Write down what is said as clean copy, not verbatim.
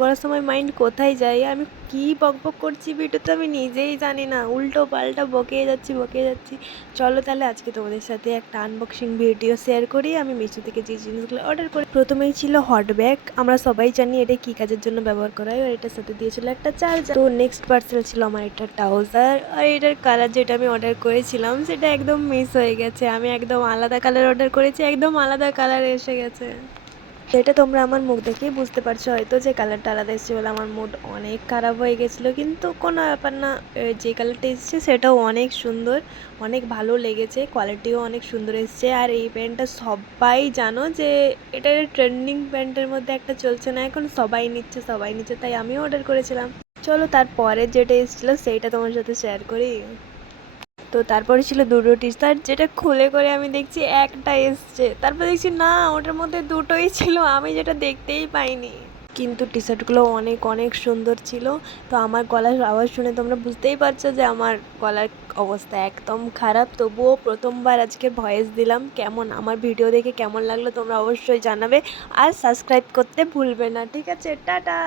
করার সময় মাইন্ড কোথায় যায়, আমি কি বকবক করছি ভিডিওতে আমি নিজেই জানি না, উল্টো পাল্টা বকে যাচ্ছি। চলো তাহলে আজকে তোমাদের সাথে একটা আনবক্সিং ভিডিও শেয়ার করি আমি মিশো থেকে যে জিনিসগুলো অর্ডার করি। প্রথমেই ছিল হট ব্যাগ, আমরা সবাই জানি এটা কি কাজের জন্য ব্যবহার করা হয়, আর এটার সাথে দিয়েছিল একটা চার্জার। তো নেক্সট পার্সেল ছিল আমার একটা ট্রাউজার, আর এটার কালার যেটা আমি অর্ডার করেছিলাম সেটা একদম মিস হয়ে গেছে, আমি একদম আলাদা কালার অর্ডার করেছি, একদম আলাদা কালার এসে গেছে। এটা তোমরা আমার মুখ দেখেই বুঝতে পারছো হয়তো যে কালারটা আলাদা এসেছে বলে আমার মুড অনেক খারাপ হয়ে গেছিলো, কিন্তু কোনো ব্যাপার না, যে কালারটা এসেছে সেটাও অনেক সুন্দর, অনেক ভালো লেগেছে, কোয়ালিটিও অনেক সুন্দর এসেছে। আর এই প্যান্টটা সবাই জানো যে এটা ট্রেন্ডিং প্যান্টের মধ্যে একটা চলছে না এখন, সবাই নিচ্ছে, তাই আমিও অর্ডার করেছিলাম। চলো তারপরে যেটা এসেছিলো সেইটা তোমার সাথে শেয়ার করি। তো তারপরে ছিল দুটো টি শার্ট, যেটা খুলে করে আমি দেখছি একটা এসছে, তারপর দেখছি না ওটার মধ্যে দুটোই ছিল, আমি যেটা দেখতেই পাইনি। কিন্তু টি শার্টগুলো অনেক অনেক সুন্দর ছিল। তো আমার গলার আওয়াজ শুনে তোমরা বুঝতেই পারছো যে আমার গলার অবস্থা একদম খারাপ, তবুও প্রথমবার আজকে ভয়েস দিলাম। কেমন আমার ভিডিও দেখে কেমন লাগলো তোমরা অবশ্যই জানাবে, আর সাবস্ক্রাইব করতে ভুলবে না, ঠিক আছে? টাটা।